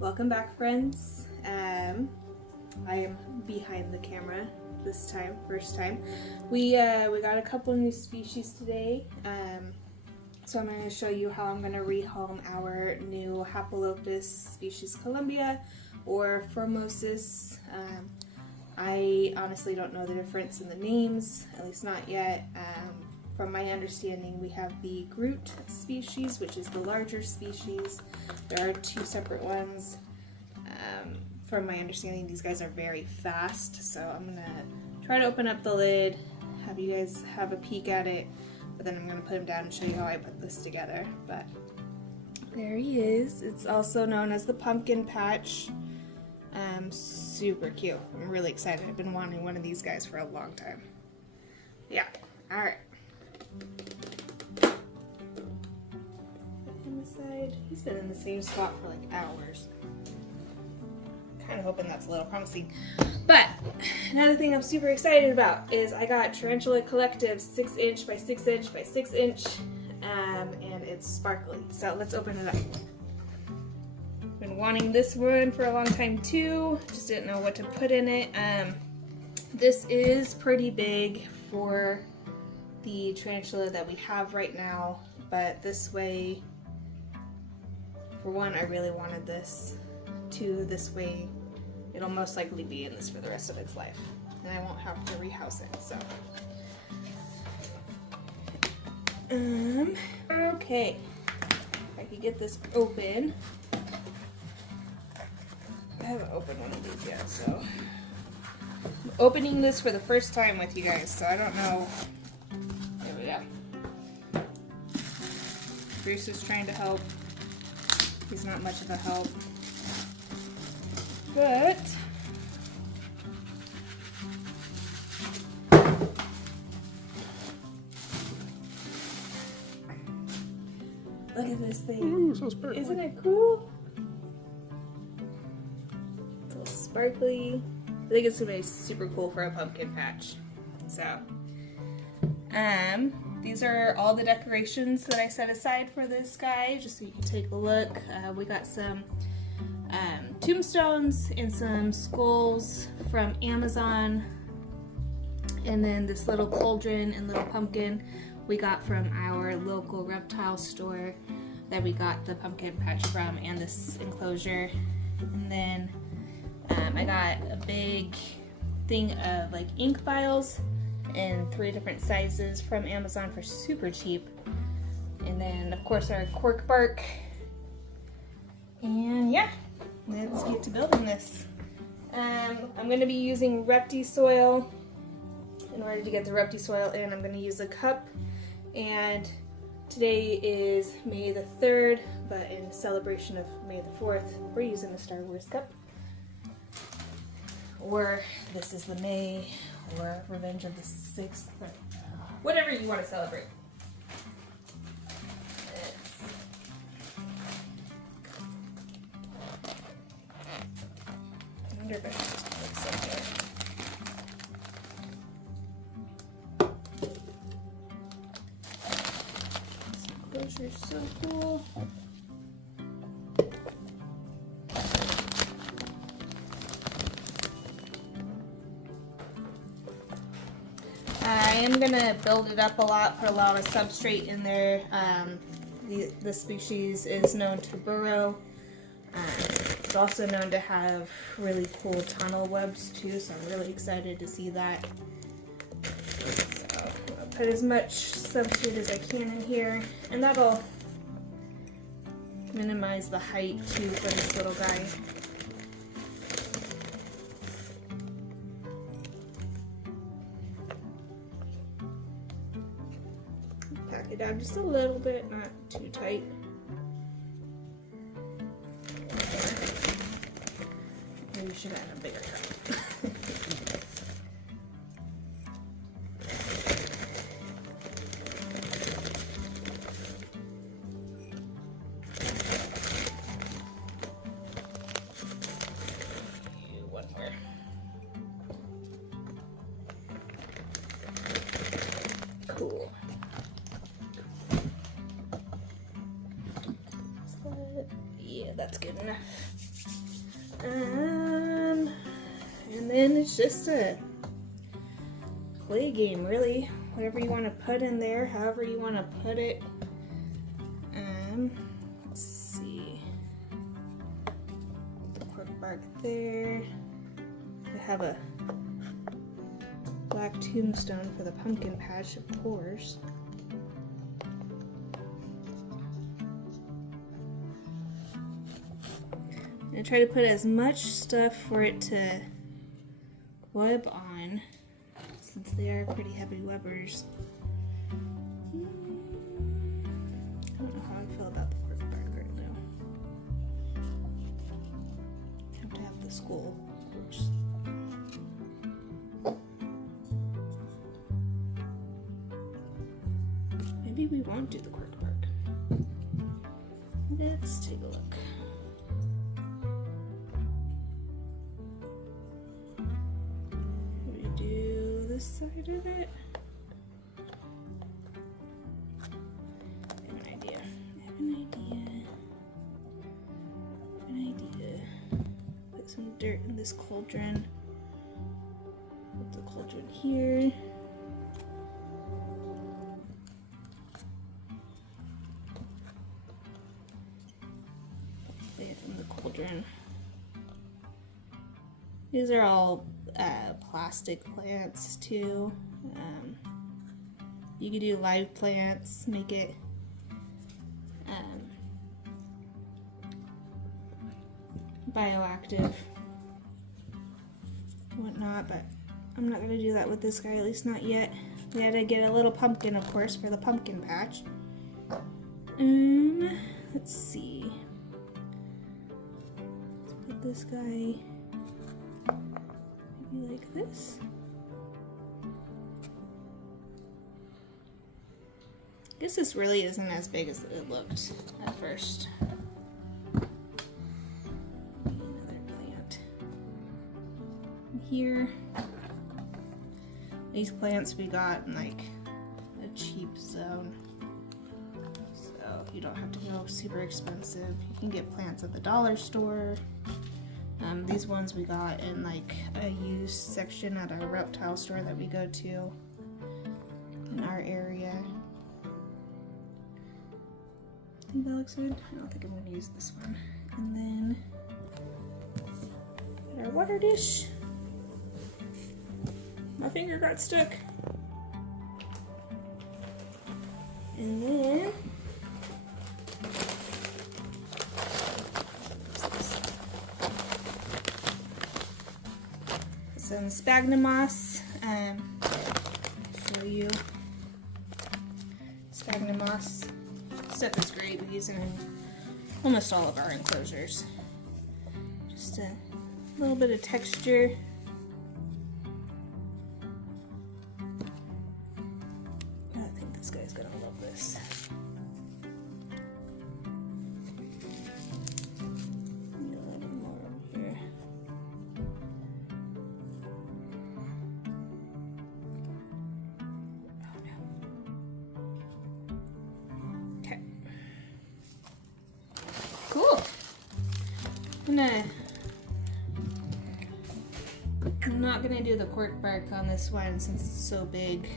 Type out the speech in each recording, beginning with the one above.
Welcome back, friends. I am behind the camera this time, first time. We got a couple new species today, so I'm going to show you how I'm going to rehome our new Hapalopus species Colombia, or Formosus. I honestly don't know the difference in the names, at least not yet. From my understanding, we have the Groot species, which is the larger species. There are two separate ones. From my understanding, these guys are very fast, so I'm gonna try to open up the lid, have you guys have a peek at it, but then I'm gonna put him down and show you how I put this together. But there he is. It's also known as the pumpkin patch. Super cute. I'm really excited. I've been wanting one of these guys for a long time. Yeah. All right. Put him aside. He's been in the same spot for like hours. Kind of hoping that's a little promising. But another thing I'm super excited about is I got Tarantula Collective 6" by 6" by 6", and it's sparkly. So let's open it up. Been wanting this one for a long time too. Just didn't know what to put in it. This is pretty big for the tarantula that we have right now, but this way, for one, I really wanted this. Two, this way it'll most likely be in this for the rest of its life, and I won't have to rehouse it. So okay, if I could get this open. I haven't opened one of these yet, so I'm opening this for the first time with you guys, so I don't know. There we go. Bruce is trying to help. He's not much of a help. But look at this thing. Ooh, so sparkly. Isn't it cool? It's a little sparkly. I think it's gonna be super cool for a pumpkin patch. So, these are all the decorations that I set aside for this guy, just so you can take a look. We got some tombstones and some skulls from Amazon, and then this little cauldron and little pumpkin we got from our local reptile store that we got the pumpkin patch from, and this enclosure. And then I got a big thing of like ink vials in 3 different sizes from Amazon for super cheap. And then of course our cork bark. And yeah, let's get to building this. I'm going to be using Repti soil. In order to get the Repti soil in, I'm going to use a cup. And today is May the 3rd, but in celebration of May the 4th, we're using the Star Wars cup. Or this is the May, or Revenge of the 6th, or whatever you want to celebrate. I wonder if I should just put some here. This enclosure's so cool. I am going to build it up a lot, put a lot of substrate in there. The species is known to burrow. It's also known to have really cool tunnel webs too, so I'm really excited to see that. So I'll put as much substrate as I can in here, and that'll minimize the height too for this little guy. Pack it down just a little bit, not too tight. Maybe we should add a bigger cup. One more. Cool. Yeah, that's that's good enough. And then it's just a play game, really. Whatever you want to put in there, however you want to put it. Let's see. The cork bark there. I have a black tombstone for the pumpkin patch, of course. I try to put as much stuff for it to web on, since they are pretty heavy webbers. I don't know how I feel about the cork bark right now. I have to have the skull, of course. Maybe we won't do the cork bark. Let's take a look. This side of it. I have an idea. Put some dirt in this cauldron. Put the cauldron here. Put it in the cauldron. These are all plastic plants too. You could do live plants, make it bioactive, whatnot, but I'm not gonna do that with this guy, at least not yet. We had to get a little pumpkin, of course, for the pumpkin patch. Let's see. Let's put this guy maybe like this. I guess this really isn't as big as it looked at first. Another plant here. These plants we got in like a cheap zone, so you don't have to go super expensive. You can get plants at the dollar store. These ones we got in like a used section at a reptile store that we go to in our area. I think that looks good. I don't think I'm going to use this one. And then put our water dish. My finger got stuck. And then some sphagnum moss. Show you sphagnum moss. Stuff is great. We use it in almost all of our enclosures. Just a little bit of texture. I think this guy's gonna love this. Maybe a little bit more over here. Cool. I'm not gonna do the cork bark on this one since it's so big.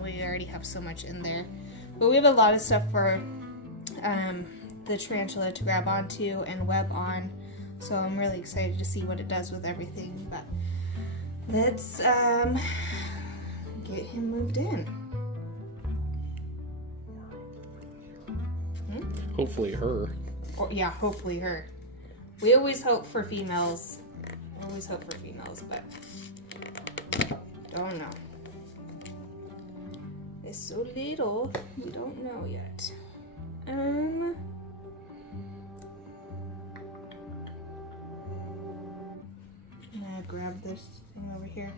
We already have so much in there, but we have a lot of stuff for the tarantula to grab onto and web on. So I'm really excited to see what it does with everything. But let's get him moved in. Hopefully her. Or, yeah, hopefully her. We always hope for females. But don't know. It's so little, we don't know yet. I'm gonna grab this thing over here.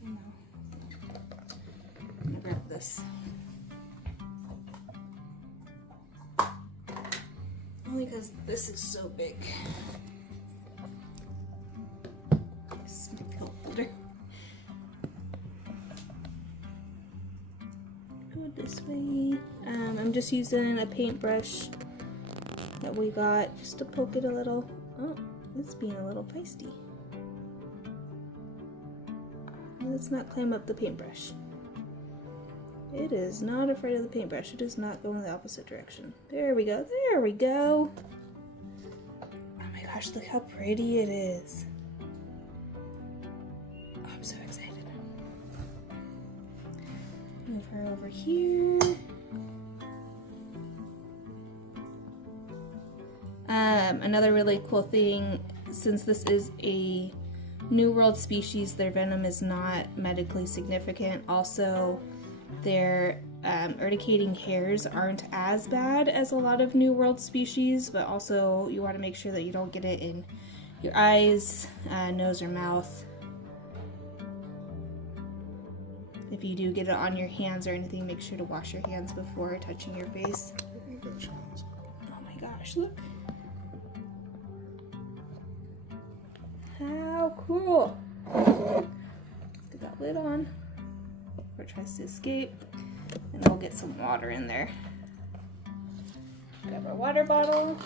I'm gonna grab this. Only because this is so big. This is my pill holder. do it this way. I'm just using a paintbrush that we got just to poke it a little. Oh, it's being a little feisty. Let's not climb up the paintbrush. It is not afraid of the paintbrush. It is not going the opposite direction. There we go. There we go. Oh my gosh, look how pretty it is. Oh, I'm so excited. Move her over here. Another really cool thing, since this is a New World species, their venom is not medically significant. Also, their urticating hairs aren't as bad as a lot of New World species, but also you want to make sure that you don't get it in your eyes, nose, or mouth. If you do get it on your hands or anything, make sure to wash your hands before touching your face. Oh my gosh, look. How cool! Get that lid on before it tries to escape, and we'll get some water in there. Grab our water bottle.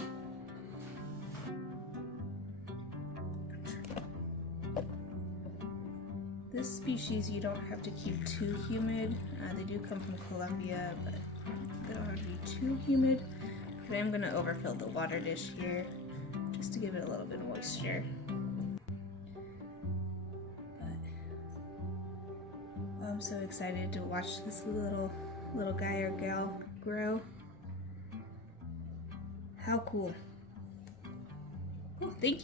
This species you don't have to keep too humid. They do come from Colombia, but they don't have to be too humid. But I'm going to overfill the water dish here just to give it a little bit of moisture. I'm so excited to watch this little guy or gal grow. How cool. Oh, thank you.